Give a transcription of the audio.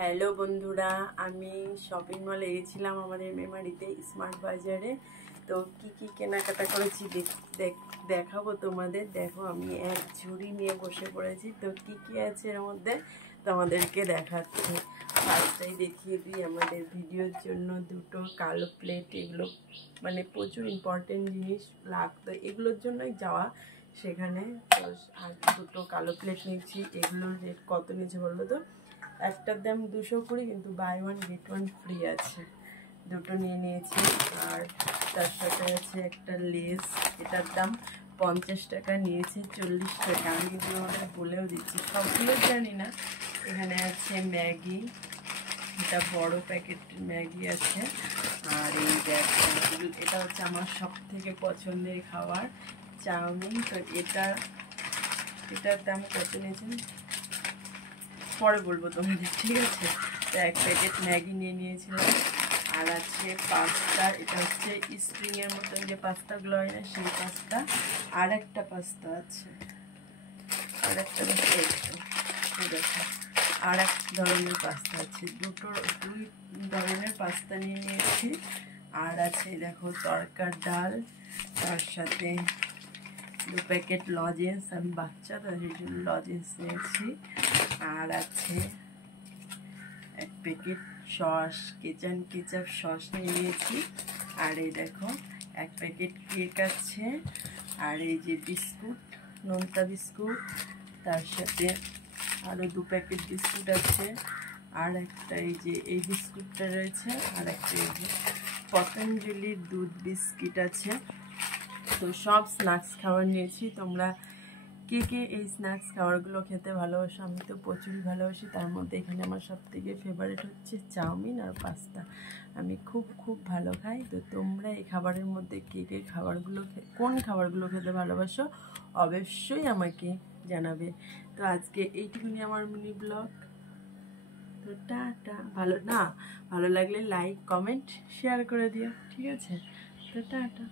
Hello বন্ধুরা, আমি shopping মলে গেছিলাম আমাদের মেমারিতে স্মার্ট বাজারে। তো কি কি কেনাকাটা করেছি দেখাবো তোমাদের। দেখো, আমি এক ঝুড়ি নিয়ে বসে পড়েছি। তো কি কি আছে এর মধ্যে তোমাদেরকে দেখাচ্ছি। ফার্স্টেই দেখিয়ে দিই, আমাদের ভিডিওর জন্য দুটো কালো প্লেট, এগুলো মানে প্রচুর ইম্পর্টেন্ট জিনিস লাগতো, এগুলোর জন্যই যাওয়া সেখানে। তো আর দুটো কালো প্লেট নিয়েছি। এগুলোর রেট কত নিয়েছে বলবো তো? একটার দাম 220, কিন্তু buy one get one free আছে। দুটো নিয়ে নিয়েছি। আর তার সাথে আছে একটা লেস, এটার দাম 50 টাকা, নিয়েছে 40 টাকা। আমি কিন্তু ওটা বলেও দিচ্ছি, সবগুলো জানি না। এখানে আছে ম্যাগি, এটা বড় প্যাকেট ম্যাগি আছে। আর এই দেখো, এটা হচ্ছে আমার সব থেকে পছন্দের খাবার, চাউমিন। তো এটার দাম কত নিয়েছেন পরে বলবো তোমাদের, ঠিক আছে? তো এক প্যাকেট ম্যাগি নিয়ে নিয়েছিলাম। আর আছে পাস্তা, এটা হচ্ছে স্প্রিংয়ের মতন যে পাস্তাগুলো হয় না, সেই পাস্তা। আর একটা পাস্তা আছে, আর একটা দেখো, আর এক ধরনের পাস্তা আছে। দুই ধরনের পাস্তা নিয়ে নিয়েছি। আর আছে দেখো তরকার ডাল, তার সাথে 2 প্যাকেট লজেন্স, আমি বাচ্চা তো সেই জন্য লজেন্স নিয়েছি। আর আছে 1 প্যাকেট সস, কেচাপ সস নিয়ে নিয়েছি। আর এই দেখো 1 প্যাকেট কেক আছে। আর এই যে বিস্কুট, নোনতা বিস্কুট, তার সাথে আরও 2 প্যাকেট বিস্কুট আছে। আর একটা এই বিস্কুটটা রয়েছে। আর একটা এই যে পতঞ্জলির দুধ বিস্কিট আছে। তো সব স্ন্যাক্স খাবার নিয়েছি। তোমরা কে কে এই স্ন্যাক্স খাবারগুলো খেতে ভালোবাসো? আমি তো প্রচুরই ভালোবাসি। তার মধ্যে এখানে আমার সবথেকে ফেভারিট হচ্ছে চাউমিন আর পাস্তা। আমি খুব ভালো খাই। তো তোমরা এই খাবারের মধ্যে কে কে কোন খাবারগুলো খেতে ভালোবাসো অবশ্যই আমাকে জানাবে। তো আজকে এইটুকুনি আমার মিনি ব্লগ। তো টাটা। ভালো লাগলে লাইক, কমেন্ট, শেয়ার করে দিও, ঠিক আছে? তো টাটা।